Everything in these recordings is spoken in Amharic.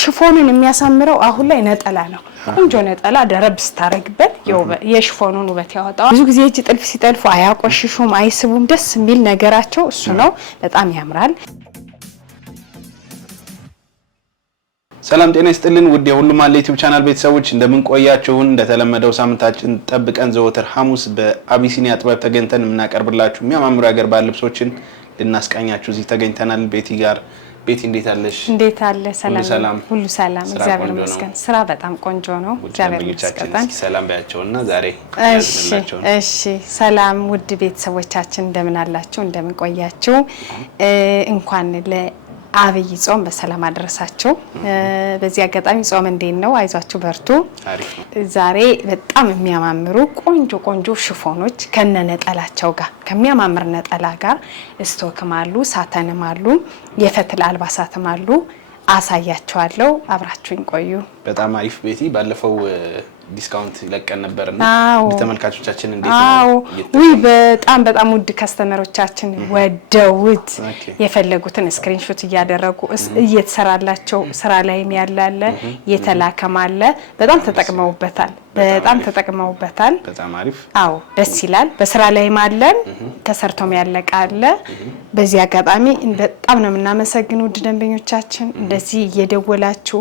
ሽፎኑን የሚያሳምረው አሁን ላይ ነጠላ ነው። ቆንጆ ነጠላ ደረብ ስታረግበት የሽፎኑን ውበት ያወጣዋል። ብዙ ጊዜ እጅ ጥልፍ ሲጠልፉ አያቆሽሹም፣ አይስቡም። ደስ የሚል ነገራቸው እሱ ነው። በጣም ያምራል። ሰላም ጤና ይስጥልን ውድ የሁሉም አለ ዩቲዩብ ቻናል ቤተሰቦች እንደምን ቆያችሁን? እንደተለመደው ሳምንታችን ጠብቀን ዘወትር ሐሙስ በአቢሲኒያ ጥበብ ተገኝተን እናቀርብላችሁ የሚያማምሩ ሀገር ባህል ልብሶችን ልናስቃኛችሁ እዚህ ተገኝተናል። ቤቲ ጋር ቤቲ እንዴት አለሽ? እንዴት አለ? ሰላም ሁሉ ሰላም እግዚአብሔር ይመስገን። ስራ በጣም ቆንጆ ነው እግዚአብሔር ይመስገን። ሰላም ባያቸውና ዛሬ እሺ ሰላም ውድ ቤተሰቦቻችን እንደምን አላችሁ? እንደምን ቆያችሁ? እንኳን ለአብይ ጾም በሰላም አደረሳችሁ። በዚህ አጋጣሚ ጾም እንዴት ነው? አይዟችሁ በርቱ። ዛሬ በጣም የሚያማምሩ ቆንጆ ሽፎኖች ከነነጠላቸው ጋር ከሚያማምር ነጠላ ጋር ስቶክም አሉ፣ ሳተንም አሉ፣ የፈትል አልባሳትም አሉ። አሳያችኋለሁ። አብራችሁኝ ቆዩ። በጣም አሪፍ ቤቲ። ባለፈው ዲስካውንት ለቀን ነበርና ተመልካቾቻችን እንዴት ነው? ወይ በጣም ውድ ከስተመሮቻችን ወደውት የፈለጉትን ስክሪንሾት እያደረጉ እየተሰራላቸው ስራ ላይም ያላለ የተላከማለ በጣም ተጠቅመውበታል። በጣም አሪፍ። ደስ ይላል። በስራ ላይም አለን ተሰርቶም ያለቃለ። በዚህ አጋጣሚ በጣም ነው የምናመሰግነው ውድ ደንበኞቻችን እንደዚህ እየደወላችሁ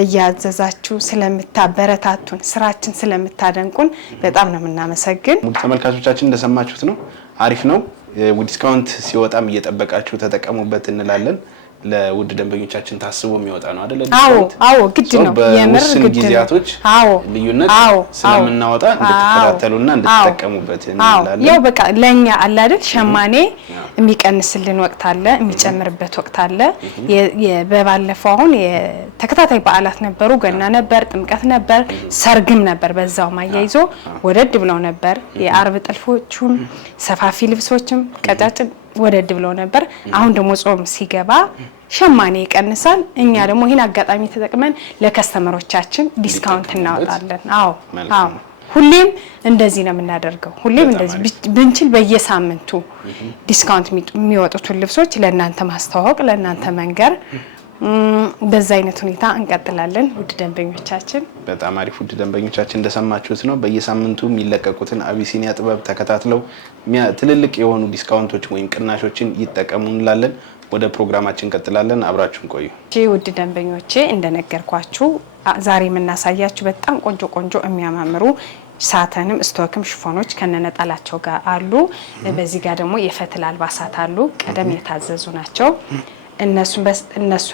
እያዘዛችሁ ስለምታበረታቱን ስራችን ስለምታደንቁን በጣም ነው የምናመሰግን። ሙሉ ተመልካቾቻችን እንደሰማችሁት ነው። አሪፍ ነው። ዲስካውንት ሲወጣም እየጠበቃችሁ ተጠቀሙበት እንላለን። ለውድ ደንበኞቻችን ታስቦ የሚወጣ ነው አይደል? አዎ ግድ ነው። የምር ግድ ጊዜያቶች ልዩነት ስለምናወጣ እንድትከታተሉና እንድትጠቀሙበት እንላለን። ያው በቃ ለኛ አለ አይደል? ሸማኔ የሚቀንስልን ወቅት አለ፣ የሚጨምርበት ወቅት አለ። በባለፈው አሁን የተከታታይ በዓላት ነበሩ። ገና ነበር፣ ጥምቀት ነበር፣ ሰርግም ነበር። በዛው ማያይዞ ወደድ ብለው ነበር። የአርብ ጥልፎቹም ሰፋፊ ልብሶችም ቀጫጭን ወደድ ብለው ነበር። አሁን ደግሞ ጾም ሲገባ ሸማኔ ይቀንሳል። እኛ ደግሞ ይሄን አጋጣሚ ተጠቅመን ለከስተመሮቻችን ዲስካውንት እናወጣለን። ሁሌም እንደዚህ ነው የምናደርገው። ሁሌም እንደዚህ ብንችል በየሳምንቱ ዲስካውንት የሚወጡትን ልብሶች ለእናንተ ማስተዋወቅ፣ ለእናንተ መንገር በዛ አይነት ሁኔታ እንቀጥላለን። ውድ ደንበኞቻችን በጣም አሪፍ። ውድ ደንበኞቻችን እንደሰማችሁት ነው። በየሳምንቱ የሚለቀቁትን አቢሲኒያ ጥበብ ተከታትለው ትልልቅ የሆኑ ዲስካውንቶች ወይም ቅናሾችን ይጠቀሙ እንላለን። ወደ ፕሮግራማችን እንቀጥላለን። አብራችሁን ቆዩ። ውድ ደንበኞቼ እንደነገርኳችሁ ዛሬ የምናሳያችሁ በጣም ቆንጆ የሚያማምሩ ሳተንም ስቶክም ሽፎኖች ከነነጠላቸው ጋር አሉ። በዚህ ጋር ደግሞ የፈትል አልባሳት አሉ። ቀደም የታዘዙ ናቸው። እነሱ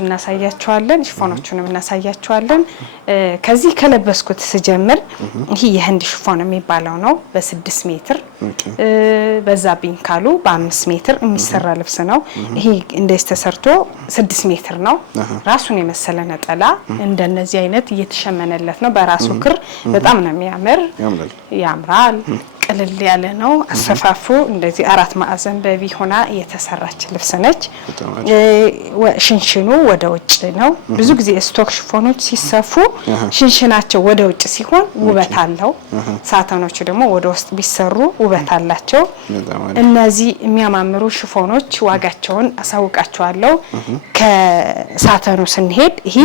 እናሳያቸዋለን። ሽፎኖቹንም እናሳያቸዋለን። ከዚህ ከለበስኩት ስጀምር ይሄ የህንድ ሽፎን የሚባለው ነው። በ6 ሜትር በዛብኝ ካሉ በ5 ሜትር የሚሰራ ልብስ ነው። ይሄ እንደዚህ ተሰርቶ 6 ሜትር ነው። ራሱን የመሰለ ነጠላ እንደነዚህ አይነት እየተሸመነለት ነው። በራሱ ክር በጣም ነው የሚያምር፣ ያምራል። ቀለል ያለ ነው። አሰፋፉ እንደዚህ 4 ማዕዘን በቪ ሆና የተሰራች ልብስ ነች። ሽንሽኑ ወደ ውጭ ነው። ብዙ ጊዜ ስቶክ ሽፎኖች ሲሰፉ ሽንሽናቸው ወደ ውጭ ሲሆን ውበት አለው። ሳተኖቹ ደግሞ ወደ ውስጥ ቢሰሩ ውበት አላቸው። እነዚህ የሚያማምሩ ሽፎኖች ዋጋቸውን አሳውቃቸዋለሁ። ከሳተኑ ስንሄድ ይሄ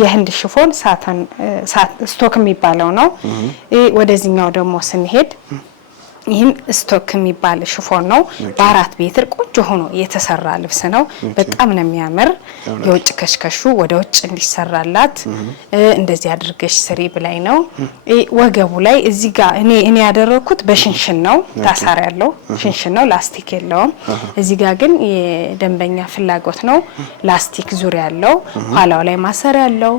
የህንድ ሽፎን ሳተን ስቶክ የሚባለው ነው። ወደዚህኛው ደግሞ ስንሄድ ይህም ስቶክ የሚባል ሽፎን ነው። በ4 ሜትር ቆንጆ ሆኖ የተሰራ ልብስ ነው። በጣም ነው የሚያምር። የውጭ ከሽከሹ ወደ ውጭ እንዲሰራላት እንደዚህ አድርገሽ ስሪ ብላይ ነው። ወገቡ ላይ እዚህ ጋር እኔ ያደረኩት በሽንሽን ነው። ታሳሪ ያለው ሽንሽን ነው፣ ላስቲክ የለውም። እዚህ ጋር ግን የደንበኛ ፍላጎት ነው። ላስቲክ ዙሪያ ያለው ኋላው ላይ ማሰሪያ ያለው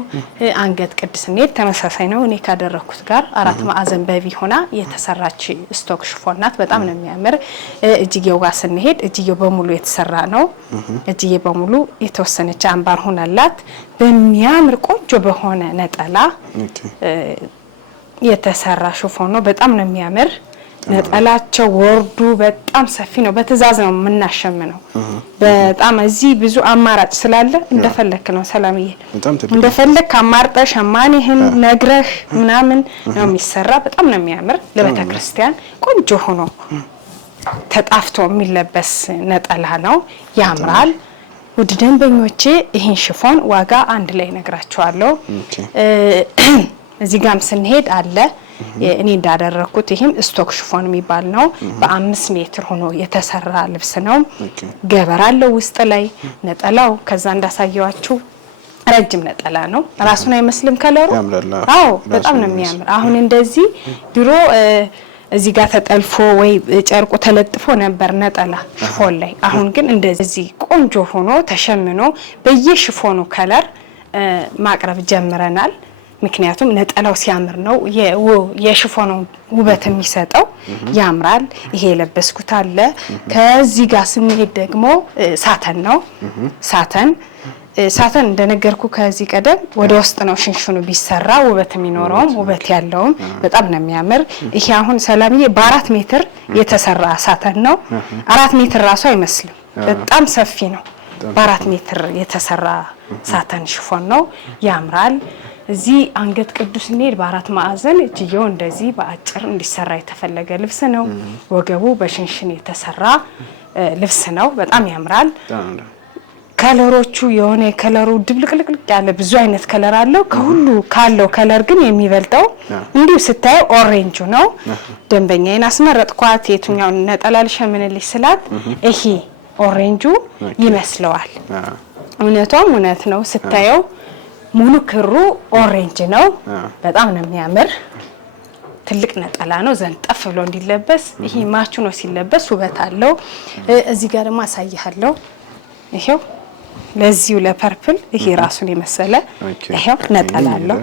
አንገት ቅድስኔ ተመሳሳይ ነው። እኔ ካደረኩት ጋር 4 ማዕዘን በቪ ሆና የተሰራች ስቶክ ሽፎናት በጣም ነው የሚያምር። እጅጌው ጋር ስንሄድ እጅጌው በሙሉ የተሰራ ነው። እጅጌ በሙሉ የተወሰነች አምባር ሆናላት በሚያምር ቆንጆ በሆነ ነጠላ የተሰራ ሽፎን ነው። በጣም ነው የሚያምር። ነጠላቸው ወርዱ በጣም ሰፊ ነው። በትዕዛዝ ነው የምናሸምነው። በጣም እዚህ ብዙ አማራጭ ስላለ እንደፈለክ ነው ሰላምዬ፣ እንደፈለክ አማርጠ ሸማኔህን ነግረህ ምናምን ነው የሚሰራ። በጣም ነው የሚያምር። ለቤተ ክርስቲያን ቆንጆ ሆኖ ተጣፍቶ የሚለበስ ነጠላ ነው። ያምራል። ውድ ደንበኞቼ ይሄን ሽፎን ዋጋ አንድ ላይ ነግራችኋለሁ። እዚህ ጋርም ስንሄድ አለ እኔ እንዳደረኩት ይሄም ስቶክ ሽፎን የሚባል ነው። በ5 ሜትር ሆኖ የተሰራ ልብስ ነው። ገበር አለው ውስጥ ላይ ነጠላው ከዛ እንዳሳየዋችሁ ረጅም ነጠላ ነው። ራሱን አይመስልም ከለሩ? አዎ በጣም ነው የሚያምር። አሁን እንደዚህ ድሮ እዚህ ጋር ተጠልፎ ወይ ጨርቁ ተለጥፎ ነበር ነጠላ ሽፎን ላይ። አሁን ግን እንደዚህ ቆንጆ ሆኖ ተሸምኖ በየሽፎኑ ከለር ማቅረብ ጀምረናል። ምክንያቱም ነጠላው ሲያምር ነው የሽፎኑ ውበት የሚሰጠው። ያምራል። ይሄ የለበስኩት አለ። ከዚህ ጋር ስንሄድ ደግሞ ሳተን ነው። ሳተን እንደነገርኩ ከዚህ ቀደም ወደ ውስጥ ነው ሽንሽኑ ቢሰራ ውበት የሚኖረው ውበት ያለው በጣም ነው የሚያምር። ይሄ አሁን ሰላምዬ በ4 ሜትር የተሰራ ሳተን ነው። 4 ሜትር ራሱ አይመስልም፣ በጣም ሰፊ ነው። በ4 ሜትር የተሰራ ሳተን ሽፎን ነው። ያምራል። እዚህ አንገት ቅዱስ እንሄድ በ4 ማዕዘን እጅየው እንደዚህ በአጭር እንዲሰራ የተፈለገ ልብስ ነው። ወገቡ በሽንሽን የተሰራ ልብስ ነው። በጣም ያምራል። ከለሮቹ የሆነ ከለሩ ድብልቅልቅ ያለ ብዙ አይነት ከለር አለው። ከሁሉ ካለው ከለር ግን የሚበልጠው እንዲሁ ስታየው ኦሬንጁ ነው። ደንበኛዬን አስመረጥኳት የቱኛው ነጠላ ልሸምንልሽ ስላት ይሄ ኦሬንጁ ይመስለዋል። እውነቷም እውነት ነው። ስታየው ሙሉ ክሩ ኦሬንጅ ነው። በጣም ነው የሚያምር። ትልቅ ነጠላ ነው። ዘንጠፍ ብሎ እንዲለበስ ይሄ ማቹ ነው። ሲለበስ ውበት አለው። እዚህ ጋር ደግሞ አሳይሃለሁ። ይሄው ለዚሁ ለፐርፕል ይሄ ራሱን የመሰለ ይሄው ነጠላ አለው።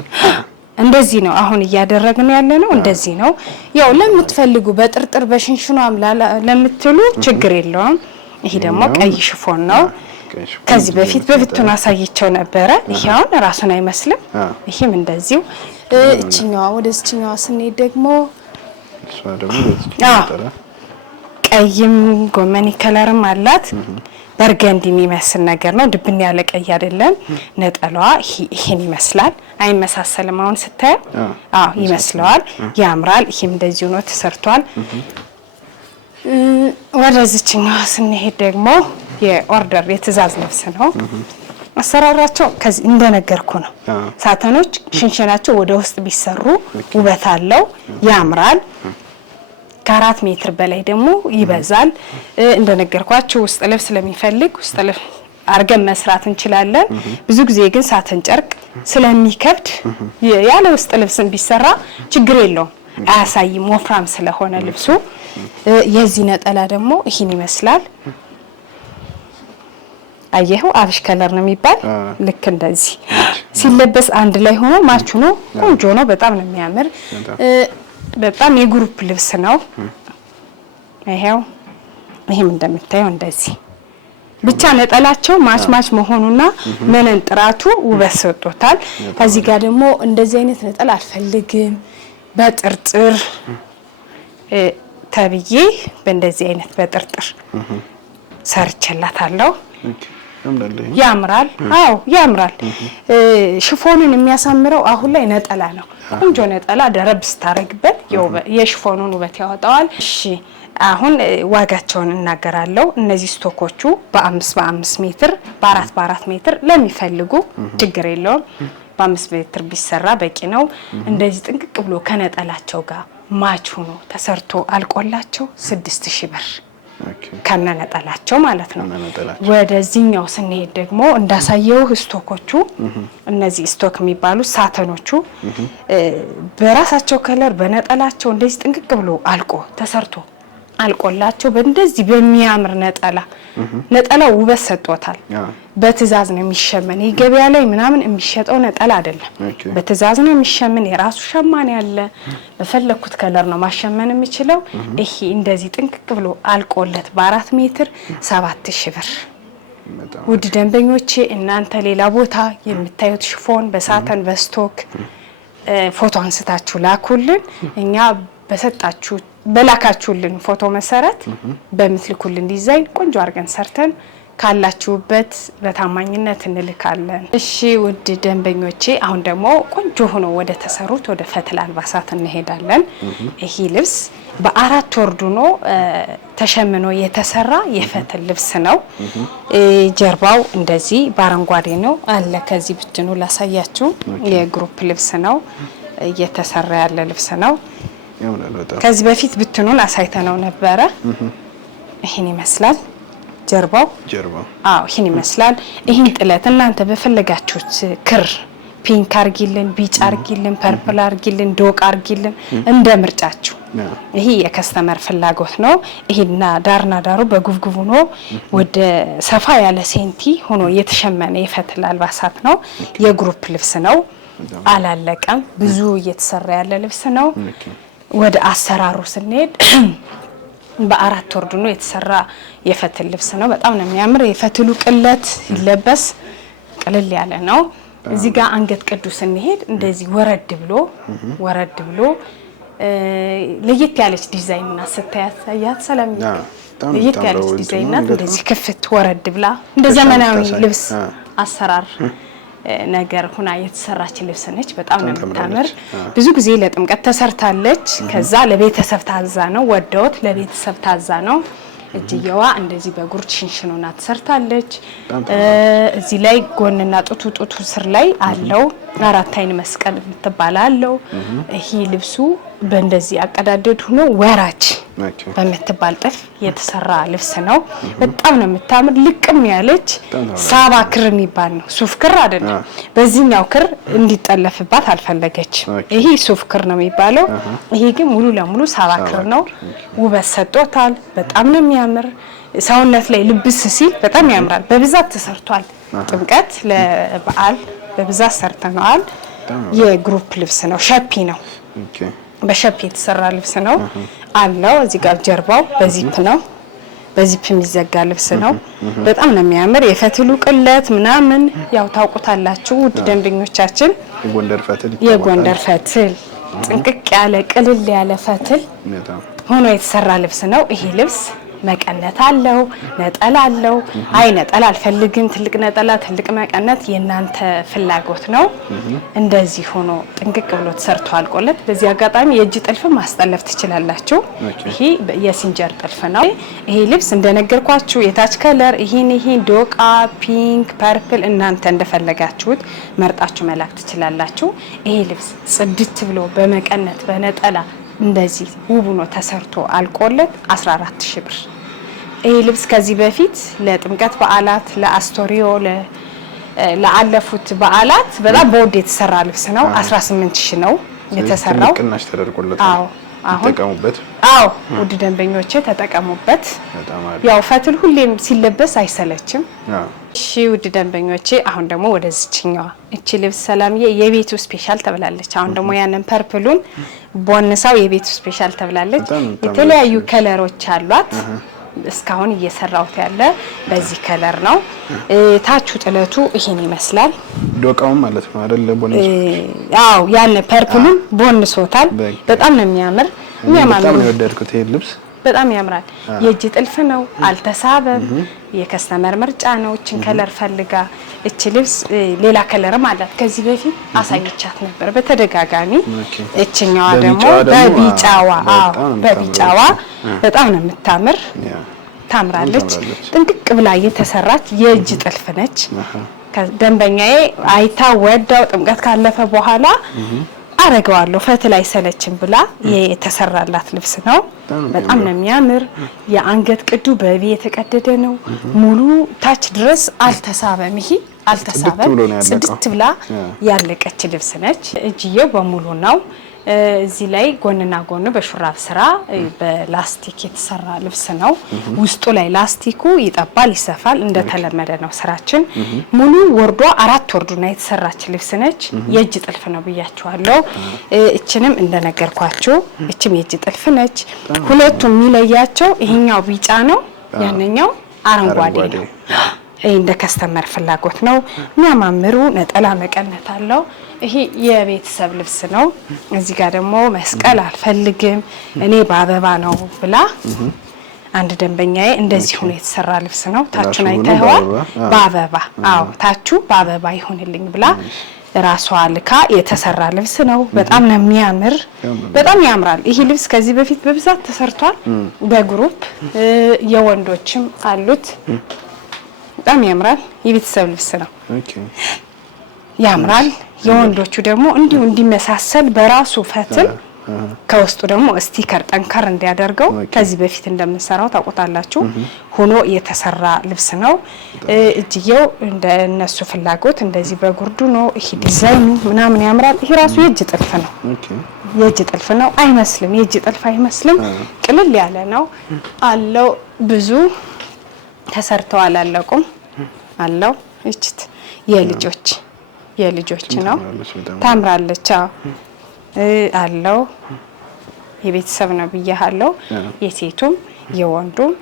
እንደዚህ ነው አሁን እያደረግን ያለነው። እንደዚህ ነው። ያው ለምትፈልጉ በጥርጥር በሽንሽኗም ለምትሉ ችግር የለውም። ይሄ ደግሞ ቀይ ሽፎን ነው። ከዚህ በፊት በብቱን አሳይቸው ነበረ። ይሄውን ራሱን አይመስልም። ይሄም እንደዚሁ እቺኛዋ ወደዚህኛዋ ስንሄድ ደግሞ ቀይም ጎመኒ ከለርም አላት። በርገንዲ የሚመስል ነገር ነው። ድብን ያለ ቀይ አይደለም። ነጠላዋ ይሄን ይመስላል። አይመሳሰልም። አሁን ስታየው ይመስለዋል። ያምራል። ይሄም እንደዚሁ ነው ተሰርቷል። ወደዚህኛዋ ስንሄድ ደግሞ የኦርደር የትእዛዝ ልብስ ነው። አሰራራቸው ከዚህ እንደነገርኩ ነው። ሳተኖች ሽንሽናቸው ወደ ውስጥ ቢሰሩ ውበት አለው፣ ያምራል። ከ4 ሜትር በላይ ደግሞ ይበዛል። እንደነገርኳችሁ ውስጥ ልብስ ለሚፈልግ ውስጥ ልብስ አርገን መስራት እንችላለን። ብዙ ጊዜ ግን ሳተን ጨርቅ ስለሚከብድ ያለ ውስጥ ልብስን ቢሰራ ችግር የለውም፣ አያሳይም ወፍራም ስለሆነ ልብሱ። የዚህ ነጠላ ደግሞ ይሄን ይመስላል። አየሁ አብሽ ከለር ነው የሚባል ልክ እንደዚህ ሲለበስ አንድ ላይ ሆኖ ማቹ ነው። ቆንጆ ነው። በጣም ነው የሚያምር። በጣም የግሩፕ ልብስ ነው። ይሄም እንደምታየው እንደዚህ ብቻ ነጠላቸው ማች መሆኑና መነን ጥራቱ ውበት ሰጥቶታል። ከዚህ ጋር ደግሞ እንደዚህ አይነት ነጠላ አልፈልግም በጥርጥር ተብዬ በእንደዚህ አይነት በጥርጥር ሰርቼላታለሁ። ያምራል። አዎ ያምራል። ሽፎኑን የሚያሳምረው አሁን ላይ ነጠላ ነው። ቆንጆ ነጠላ ደረብ ስታረግበት የሽፎኑን ውበት ያወጣዋል። እሺ አሁን ዋጋቸውን እናገራለሁ። እነዚህ ስቶኮቹ በ5 ሜትር በ4 ሜትር ለሚፈልጉ ችግር የለውም። በ5 ሜትር ቢሰራ በቂ ነው። እንደዚህ ጥንቅቅ ብሎ ከነጠላቸው ጋር ማች ሆኖ ተሰርቶ አልቆላቸው 6000 ብር ከነነጠላቸው ማለት ነው። ወደዚህኛው ስንሄድ ደግሞ እንዳሳየው ስቶኮቹ እነዚህ ስቶክ የሚባሉ ሳተኖቹ በራሳቸው ከለር በነጠላቸው እንደዚህ ጥንቅቅ ብሎ አልቆ ተሰርቶ አልቆላቸው በእንደዚህ በሚያምር ነጠላው ውበት ሰጥቶታል። በትእዛዝ ነው የሚሸመን። ገበያ ላይ ምናምን የሚሸጠው ነጠላ አይደለም። በትእዛዝ ነው የሚሸመን። የራሱ ሸማኔ ያለ በፈለኩት ከለር ነው ማሸመን የሚችለው። ይሄ እንደዚህ ጥንቅቅ ብሎ አልቆለት በ4 ሜትር 7000 ብር። ውድ ደንበኞቼ እናንተ ሌላ ቦታ የምታዩት ሽፎን በሳተን በስቶክ ፎቶ አንስታችሁ ላኩልን። እኛ በላካችሁልን ፎቶ መሰረት በምትልኩልን ዲዛይን ቆንጆ አድርገን ሰርተን ካላችሁበት በታማኝነት እንልካለን። እሺ ውድ ደንበኞቼ አሁን ደግሞ ቆንጆ ሆኖ ወደ ተሰሩት ወደ ፈትል አልባሳት እንሄዳለን። ይሄ ልብስ በ4 ወር ዱኖ ተሸምኖ የተሰራ የፈትል ልብስ ነው። ጀርባው እንደዚህ በአረንጓዴ ነው አለ። ከዚህ ብትኑ ላሳያችሁ የግሩፕ ልብስ ነው እየተሰራ ያለ ልብስ ነው። ከዚህ በፊት ብትኑን አሳይተነው ነበረ። ይሄን ይመስላል ጀርባው። አዎ ይሄን ይመስላል። ይሄን ጥለት እናንተ በፈለጋችሁት ክር ፒንክ አርጊልን፣ ቢጫ አርጊልን፣ ፐርፕል አርጊልን፣ ዶቅ አርጊልን እንደ ምርጫችሁ። ይሄ የከስተመር ፍላጎት ነው። ይሄና ዳርና ዳሩ በጉብጉብ ሆኖ ወደ ሰፋ ያለ ሴንቲ ሆኖ የተሸመነ የፈትል አልባሳት ነው። የግሩፕ ልብስ ነው። አላለቀም። ብዙ እየተሰራ ያለ ልብስ ነው። ወደ አሰራሩ ስንሄድ በ4 ወር ዱኖ የተሰራ የፈትል ልብስ ነው። በጣም ነው የሚያምር። የፈትሉ ቅለት ሲለበስ ቅልል ያለ ነው። እዚህ ጋር አንገት ቅዱ ስንሄድ እንደዚህ ወረድ ብሎ ለየት ያለች ዲዛይን እና ስታያት ሰላም ለየት ያለች ዲዛይን እና እንደዚህ ክፍት ወረድ ብላ እንደ ዘመናዊ ልብስ አሰራር ነገር ሁና የተሰራች ልብስ ነች። በጣም ነው የምታምር። ብዙ ጊዜ ለጥምቀት ተሰርታለች። ከዛ ለቤተሰብ ታዛ ነው ወደውት ለቤተሰብ ታዛ ነው። እጅየዋ እንደዚህ በጉርድ ሽንሽኖና ተሰርታለች። እዚህ ላይ ጎንና ጡቱ ስር ላይ አለው 4 አይን መስቀል የምትባላለው። ይሄ ልብሱ በእንደዚህ አቀዳደድ ሆኖ ወራጅ በመትባል ጥልፍ የተሰራ ልብስ ነው። በጣም ነው የምታምር። ልቅም ያለች ሳባ ክር የሚባል ነው። ሱፍ ክር አይደለም። በዚህኛው ክር እንዲጠለፍባት አልፈለገች። ይሄ ሱፍ ክር ነው የሚባለው። ይሄ ግን ሙሉ ለሙሉ ሳባ ክር ነው። ውበት ሰጥቶታል። በጣም ነው የሚያምር። ሰውነት ላይ ልብስ ሲል በጣም ያምራል። በብዛት ተሰርቷል። ጥምቀት ለበዓል በብዛት ሰርተናል። የግሩፕ ልብስ ነው። ሸፒ ነው። በሸፒ የተሰራ ልብስ ነው አለው። እዚህ ጋር ጀርባው በዚፕ ነው። በዚፕ የሚዘጋ ልብስ ነው። በጣም ነው የሚያምር። የፈትሉ ቅለት ምናምን ያው ታውቁታላችሁ ውድ ደንበኞቻችን። የጎንደር ፈትል ጥንቅቅ ያለ ቅልል ያለ ፈትል ሆኖ የተሰራ ልብስ ነው። ይሄ ልብስ መቀነት አለው፣ ነጠላ አለው። አይ ነጠላ አልፈልግም፣ ትልቅ ነጠላ ትልቅ መቀነት የናንተ ፍላጎት ነው። እንደዚህ ሆኖ ጥንቅቅ ብሎ ተሰርቶ አልቆለት። በዚህ አጋጣሚ የእጅ ጥልፍ ማስጠለፍ ትችላላችሁ። ይሄ የሲንጀር ጥልፍ ነው። ይሄ ልብስ እንደነገርኳችሁ የታች ከለር ይሄን ዶቃ፣ ፒንክ፣ ፐርፕል እናንተ እንደፈለጋችሁት መርጣችሁ መላክ ትችላላችሁ። ይሄ ልብስ ጽድት ብሎ በመቀነት በነጠላ እንደዚህ ውብ ነው ተሰርቶ አልቆለት 14000 ብር። ይሄ ልብስ ከዚህ በፊት ለጥምቀት በዓላት ለአስቶሪዮ ለአለፉት በዓላት በጣም በውድ የተሰራ ልብስ ነው። 18000 ነው የተሰራው። ቅናሽ ተደርጎለታል። አዎ አሁን ተጠቀሙበት። አዎ ውድ ደንበኞቼ ተጠቀሙበት። ያው ፈትል ሁሌም ሲለበስ አይሰለችም። እሺ ውድ ደንበኞቼ አሁን ደግሞ ወደዚህኛዋ እቺ ልብስ ሰላምዬ የቤቱ ስፔሻል ተብላለች። አሁን ደግሞ ያንን ፐርፕሉን ቦንሳው የቤቱ ስፔሻል ተብላለች። የተለያዩ ከለሮች አሏት። እስካሁን እየሰራውት ያለ በዚህ ከለር ነው። ታቹ ጥለቱ ይሄን ይመስላል። ዶቃው ማለት ነው አይደል? ቦንስ አዎ ያን ፐርፕሉን ቦንሶታል። በጣም ነው የሚያምር። በጣም ነው የወደድኩት ይሄ ልብስ። በጣም ያምራል። የእጅ ጥልፍ ነው፣ አልተሳበም። የከስተመር ምርጫ ነው። እቺን ከለር ፈልጋ እቺ ልብስ ሌላ ከለርም አላት። ከዚህ በፊት አሳይቻት ነበር በተደጋጋሚ። እቺኛዋ ደግሞ በቢጫዋ በጣም ነው የምታምር። ታምራለች። ጥንቅቅ ብላ የተሰራች የእጅ ጥልፍ ነች። ደንበኛዬ አይታ ወዳው ጥምቀት ካለፈ በኋላ አረጋዋለሁ ፈትል አይሰለችም ብላ የተሰራላት ልብስ ነው። በጣም ነው የሚያምር። የአንገት ቅዱ በቢ የተቀደደ ነው። ሙሉ ታች ድረስ አልተሳበም። ይሄ አልተሳበም። ጽድት ብላ ያለቀች ልብስ ነች። እጅየው በሙሉ ነው። እዚህ ላይ ጎንና ጎን በሹራብ ስራ በላስቲክ የተሰራ ልብስ ነው። ውስጡ ላይ ላስቲኩ ይጠባል ይሰፋል። እንደተለመደ ነው ስራችን። ሙሉ ወርዷ 4 ወርዱና የተሰራች ልብስ ነች። የእጅ ጥልፍ ነው ብያችኋለሁ። እችንም እንደነገርኳችሁ እችም የእጅ ጥልፍ ነች። ሁለቱም የሚለያቸው ይሄኛው ቢጫ ነው፣ ያንኛው አረንጓዴ ነው። እንደ ከስተመር ፍላጎት ነው። የሚያማምሩ ነጠላ መቀነት አለው። ይሄ የቤተሰብ ልብስ ነው። እዚህ ጋር ደግሞ መስቀል አልፈልግም እኔ በአበባ ነው ብላ አንድ ደንበኛዬ እንደዚህ ሆነ የተሰራ ልብስ ነው ታቹን አይተኸዋል በአበባ አዎ ታቹ በአበባ ይሆንልኝ ብላ ራሷ ልካ የተሰራ ልብስ ነው በጣም ነው የሚያምር በጣም ያምራል ይሄ ልብስ ከዚህ በፊት በብዛት ተሰርቷል በግሩፕ የወንዶችም አሉት በጣም ያምራል የቤተሰብ ልብስ ነው ያምራል የወንዶቹ ደግሞ እንዲመሳሰል በራሱ ፈትል ከውስጡ ደግሞ ስቲከር ጠንከር እንዲያደርገው ከዚህ በፊት እንደምንሰራው ታቆታላችሁ ሆኖ የተሰራ ልብስ ነው እጅየው እንደነሱ ፍላጎት እንደዚህ በጉርዱ ነው ይሄ ዲዛይኑ ምናምን ያምራል ይሄ ራሱ የእጅ ጥልፍ ነው የእጅ ጥልፍ ነው አይመስልም የእጅ ጥልፍ አይመስልም ቅልል ያለ ነው አለው ብዙ ተሰርተው አላለቁም አለው እቺት የልጆች ነው ታምራለች አለው የቤተሰብ ነው ብያለሁ የሴቱም የወንዱም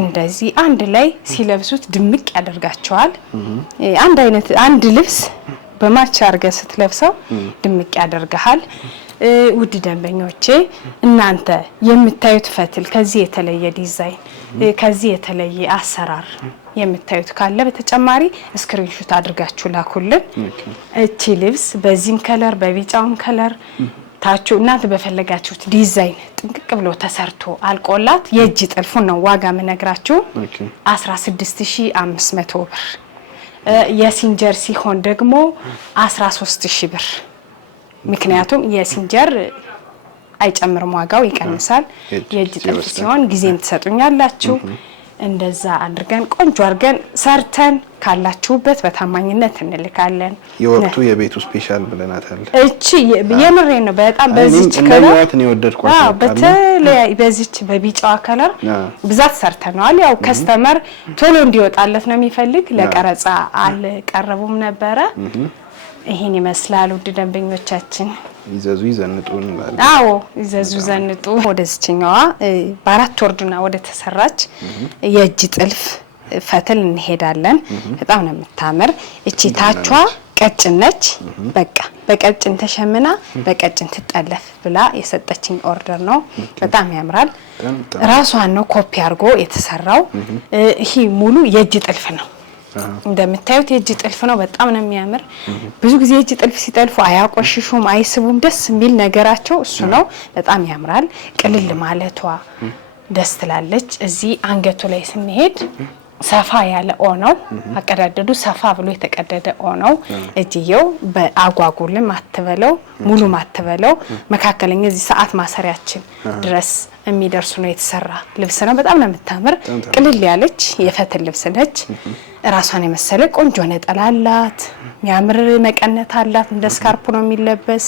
እንደዚህ አንድ ላይ ሲለብሱት ድምቅ ያደርጋቸዋል አንድ ልብስ በማች አርገ ስትለብሰው ድምቅ ያደርጋል ውድ ደንበኞቼ እናንተ የምታዩት ፈትል ከዚህ የተለየ ዲዛይን ከዚህ የተለየ አሰራር የምታዩት ካለ በተጨማሪ ስክሪንሾት አድርጋችሁ ላኩልን እቺ ልብስ በዚህም ከለር በቢጫውም ከለር ታቹ እናንተ በፈለጋችሁት ዲዛይን ጥንቅቅ ብሎ ተሰርቶ አልቆላት የእጅ ጥልፉ ነው ዋጋ መነግራችሁ 16500 ብር የሲንጀር ሲሆን ደግሞ 13000 ብር ምክንያቱም የሲንጀር አይጨምርም ዋጋው ይቀንሳል የእጅ ጥልፍ ሲሆን ጊዜም ተሰጡኛላችሁ እንደዛ አድርገን ቆንጆ አድርገን ሰርተን ካላችሁበት በታማኝነት እንልካለን የወቅቱ የቤቱ ስፔሻል ብለናታል እቺ የምሬ ነው በጣም በዚች ከለር ነው የወደድኳት በተለይ በዚች በቢጫዋ ከለር ብዛት ሰርተናል ያው ከስተመር ቶሎ እንዲወጣለት ነው የሚፈልግ ለቀረጻ አልቀረቡም ነበረ ይሄን ይመስላል ውድ ደንበኞቻችን ይዘዙ ይዘንጡ እንላለን አዎ ይዘዙ ዘንጡ ወደዚህኛዋ በአራት ወርዱና ወደ ተሰራች የእጅ ጥልፍ ፈትል እንሄዳለን በጣም ነው የምታምር እቺ ታቿ ቀጭን ነች በቃ በቀጭን ተሸምና በቀጭን ትጠለፍ ብላ የሰጠችኝ ኦርደር ነው በጣም ያምራል ራሷን ነው ኮፒ አርጎ የተሰራው ይሄ ሙሉ የእጅ ጥልፍ ነው እንደምታዩት የእጅ ጥልፍ ነው በጣም ነው የሚያምር ብዙ ጊዜ የእጅ ጥልፍ ሲጠልፉ አያቆሽሹም አይስቡም ደስ የሚል ነገራቸው እሱ ነው በጣም ያምራል ቅልል ማለቷ ደስ ትላለች እዚህ አንገቱ ላይ ስንሄድ ሰፋ ያለ ኦ ነው አቀዳደዱ ሰፋ ብሎ የተቀደደ ኦ ነው እጅየው በአጓጉልም አትበለው ሙሉ ማትበለው መካከለኛ እዚህ ሰዓት ማሰሪያችን ድረስ የሚደርሱ ነው የተሰራ ልብስ ነው በጣም ነው የምታምር ቅልል ያለች የፈትል ልብስ ነች ራሷን የመሰለ ቆንጆ ነጠላ አላት የሚያምር መቀነት አላት እንደ ስካርፕ ነው የሚለበስ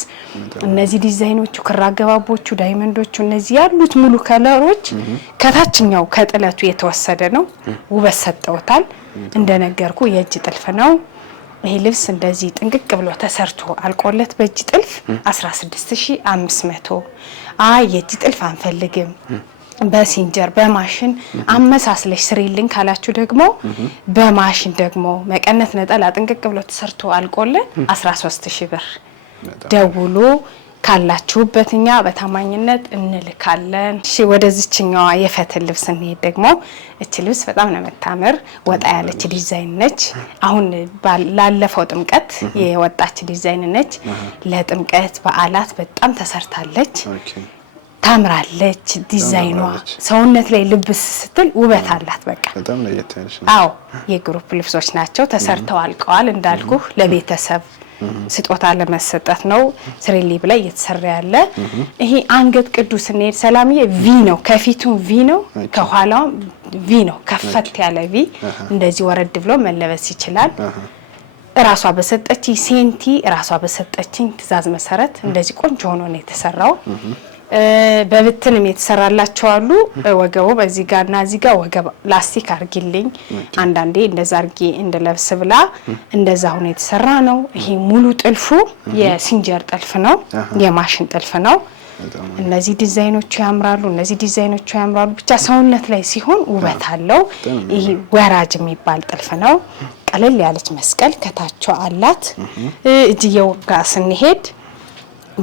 እነዚህ ዲዛይኖቹ ክራገባቦቹ ዳይመንዶቹ እነዚህ ያሉት ሙሉ ከለሮች ከታችኛው ከጥለቱ የተወሰደ ነው ውበት ሰጠውታል እንደነገርኩ የእጅ ጥልፍ ነው ይሄ ልብስ እንደዚህ ጥንቅቅ ብሎ ተሰርቶ አልቆለት በእጅ ጥልፍ 16500 የእጅ ጥልፍ አንፈልግም በሲንጀር በማሽን አመሳስለሽ ስሪልኝ ካላችሁ ደግሞ በማሽን ደግሞ መቀነት ነጠላ ጥንቅቅ ብሎ ተሰርቶ አልቆለት 13000 ብር ደውሉ ካላችሁበትኛ በታማኝነት እንልካለን እሺ ወደዚህኛዋ የፈትል ልብስ እንሄድ ደግሞ እቺ ልብስ በጣም ነው የምታምር ወጣ ያለች ዲዛይን ነች አሁን ላለፈው ጥምቀት የወጣች ዲዛይን ነች ለጥምቀት በዓላት በጣም ተሰርታለች ታምራለች ዲዛይኗ ሰውነት ላይ ልብስ ስትል ውበት አላት በቃ በጣም ለየተያለሽ አዎ የግሩፕ ልብሶች ናቸው ተሰርተው አልቀዋል እንዳልኩ ለቤተሰብ ስጦታ ለመሰጠት ነው ስሪሊ ብላይ እየተሰራ ያለ ይሄ አንገት ቅዱስ እንሄድ ሰላምዬ ቪ ነው ከፊቱም ቪ ነው ከኋላው ቪ ነው ከፈት ያለ ቪ እንደዚህ ወረድ ብሎ መለበስ ይችላል ራሷ በሰጠች ሴንቲ ራሷ በሰጠችኝ ትዛዝ መሰረት እንደዚህ ቆንጆ ሆኖ ነው የተሰራው በብትንም የተሰራላቸው አሉ ወገቡ በዚህ ጋርና እዚህ ጋር ወገብ ላስቲክ አርጊልኝ አንዳንዴ እንደዛ አርጊ እንደለብስ ብላ እንደዛ ሆነ የተሰራ ነው ይሄ ሙሉ ጥልፉ የሲንጀር ጥልፍ ነው የማሽን ጥልፍ ነው እነዚህ ዲዛይኖቹ ያምራሉ ብቻ ሰውነት ላይ ሲሆን ውበት አለው ይሄ ወራጅ የሚባል ጥልፍ ነው ቀለል ያለች መስቀል ከታቸው አላት እጅየው ጋር ስንሄድ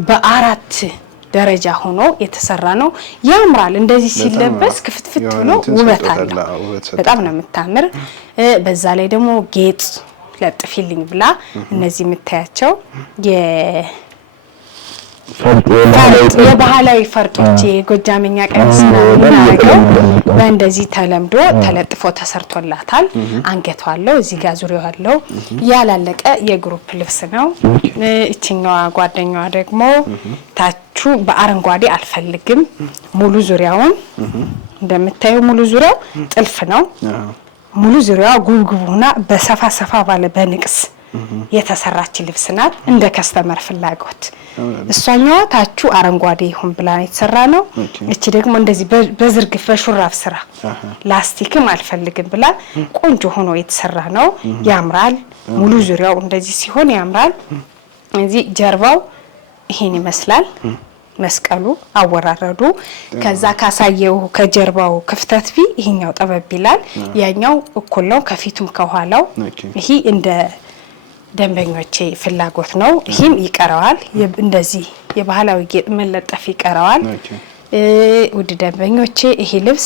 በአራት ደረጃ ሆኖ የተሰራ ነው ያምራል እንደዚህ ሲለበስ ክፍትፍት ብሎ ውበት አለው በጣም ነው የምታምር በዛ ላይ ደግሞ ጌጥ ለጥፊልኝ ብላ እነዚህ የምታያቸው የባህላዊ ፈርጦች የጎጃመኛ ቀሚስ ነው በእንደዚህ ተለምዶ ተለጥፎ ተሰርቶላታል አንገቷ አለው እዚህ ጋር ዙሪያው አለው ያላለቀ የግሩፕ ልብስ ነው እቺኛዋ ጓደኛዋ ደግሞ ታቹ በአረንጓዴ አልፈልግም ሙሉ ዙሪያውን እንደምታዩ ሙሉ ዙሪያው ጥልፍ ነው ሙሉ ዙሪያው ጉብጉቡና በሰፋ ሰፋ ባለ በንቅስ የተሰራች ልብስ ናት እንደ ከስተመር ፍላጎት እሷኛዋ ታቹ አረንጓዴ ይሁን ብላ የተሰራ ነው እቺ ደግሞ እንደዚህ በዝርግፍ በሹራፍ ስራ ላስቲክም አልፈልግም ብላ ቆንጆ ሆኖ የተሰራ ነው ያምራል ሙሉ ዙሪያው እንደዚህ ሲሆን ያምራል እዚህ ጀርባው ይሄን ይመስላል መስቀሉ አወራረዱ ከዛ ካሳየው ከጀርባው ክፍተት ይሄኛው ጠበብ ይላል ያኛው እኩል ነው ከፊቱም ከኋላው ይሄ እንደ ደንበኞቼ ፍላጎት ነው ይሄም ይቀራዋል እንደዚህ የባህላዊ ጌጥ መለጠፍ ይቀራዋል ውድ ደንበኞቼ ይሄ ልብስ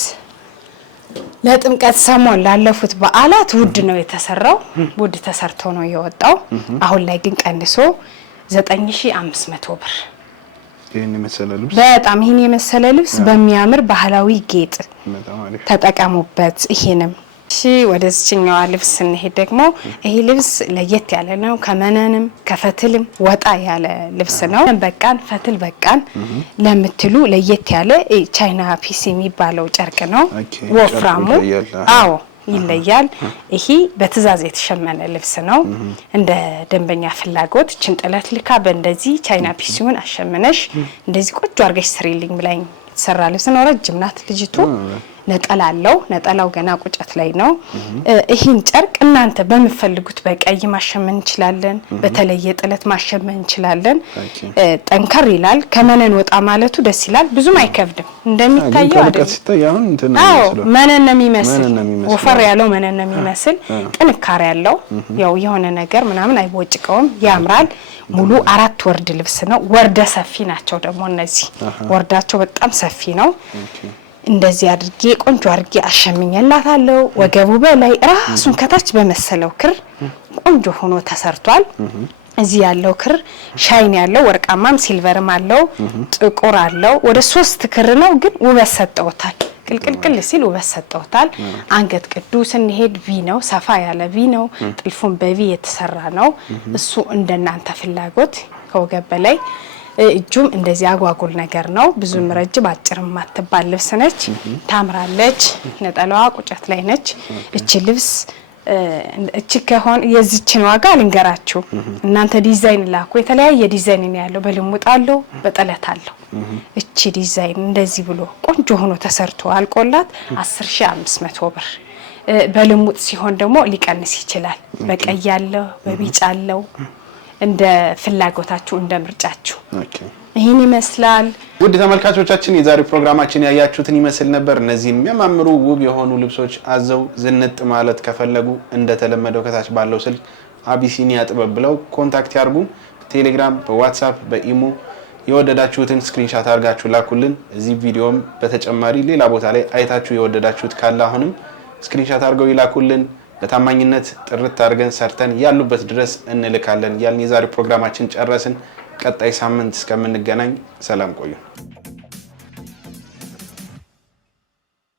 ለጥምቀት ሰሞን ላለፉት በዓላት ውድ ነው የተሰራው ውድ ተሰርቶ ነው የወጣው አሁን ላይ ግን ቀንሶ 9500 ብር በጣም ይሄን የመሰለ ልብስ በሚያምር ባህላዊ ጌጥ ተጠቀሙበት ይሄንም እሺ ወደዚህኛው ልብስ እንሄድ ደግሞ ይሄ ልብስ ለየት ያለ ነው ከመነንም ከፈትልም ወጣ ያለ ልብስ ነው በቃን ፈትል በቃን ለምትሉ ለየት ያለ ቻይና ፒሲ የሚባለው ጨርቅ ነው ወፍራሙ አዎ ይለያል ይሄ በትዛዝ የተሸመነ ልብስ ነው እንደ ደንበኛ ፍላጎት ጭንጥለት ልካ በእንደዚህ ቻይና ፒሲውን አሸመነሽ እንደዚህ ቆንጆ አርገሽ ስሪልኝ ብላኝ ተሰራ ልብስ ነው ረጅም ናት ልጅቱ ነጠላው ነጠላው ገና ቁጨት ላይ ነው ይሄን ጨርቅ እናንተ በመፈልጉት በቀይ ማሸመን እንችላለን በተለየ ጥለት ማሸመን እንችላለን ጠንከር ይላል ከመነን ወጣ ማለቱ ደስ ይላል ብዙም አይከብድም እንደሚታየው አይደል አዎ መነን ነው የሚመስል ወፈር ያለው መነን ነው የሚመስል ጥንካሬ ያለው ያው የሆነ ነገር ምናምን አይቦጭቀውም ያምራል ሙሉ 4 ወርድ ልብስ ነው ወርደ ሰፊ ናቸው ደግሞ እነዚህ ወርዳቸው በጣም ሰፊ ነው እንደዚህ አድርጌ ቆንጆ አድርጌ አሸምኝላታለሁ ወገቡ በላይ ራሱን ከታች በመሰለው ክር ቆንጆ ሆኖ ተሰርቷል እዚህ ያለው ክር ሻይን ያለው ወርቃማም ሲልቨርም አለው ጥቁር አለው ወደ 3 ክር ነው ግን ውበት ሰጠውታል ቅልቅል ሲል ውበት ሰጠውታል አንገት ቅዱስ እንሄድ ቪ ነው ሰፋ ያለ ቪ ነው ጥልፉን በቪ የተሰራ ነው እሱ እንደናንተ ፍላጎት ከወገብ በላይ እጁም እንደዚህ አጓጉል ነገር ነው ብዙም ረጅም አጭርም ማትባል ልብስ ነች ታምራለች ነጠላዋ ቁጨት ላይ ነች እቺ ልብስ እቺ ከሆነ የዚችን ዋጋ ልንገራችሁ እናንተ ዲዛይን ላኩ የተለያየ ዲዛይን ነው ያለው በልሙጥ አለው በጠለት አለው እቺ ዲዛይን እንደዚህ ብሎ ቆንጆ ሆኖ ተሰርቶ አልቆላት 10500 ብር በልሙጥ ሲሆን ደግሞ ሊቀንስ ይችላል በቀይ ያለው በቢጫ አለው እንደ ፍላጎታችሁ እንደ ምርጫችሁ ይሄን ይመስላል ውድ ተመልካቾቻችን የዛሬው ፕሮግራማችን ያያችሁትን ይመስል ነበር እነዚህ የሚያማምሩ ውብ የሆኑ ልብሶች አዘው ዝንጥ ማለት ከፈለጉ እንደተለመደው ከታች ባለው ስልክ አቢሲኒያ ጥበብ ብለው ኮንታክት ያርጉ ቴሌግራም በዋትስአፕ በኢሞ የወደዳችሁትን ስክሪንሻት አርጋችሁ ላኩልን እዚህ ቪዲዮም በተጨማሪ ሌላ ቦታ ላይ አይታችሁ የወደዳችሁት ካለ አሁንም ስክሪንሻት አርገው ይላኩልን በታማኝነት ጥርት አድርገን ሰርተን ያሉበት ድረስ እንልካለን ያልን የዛሬው ፕሮግራማችን ጨረስን ቀጣይ ሳምንት እስከምንገናኝ ሰላም ቆዩ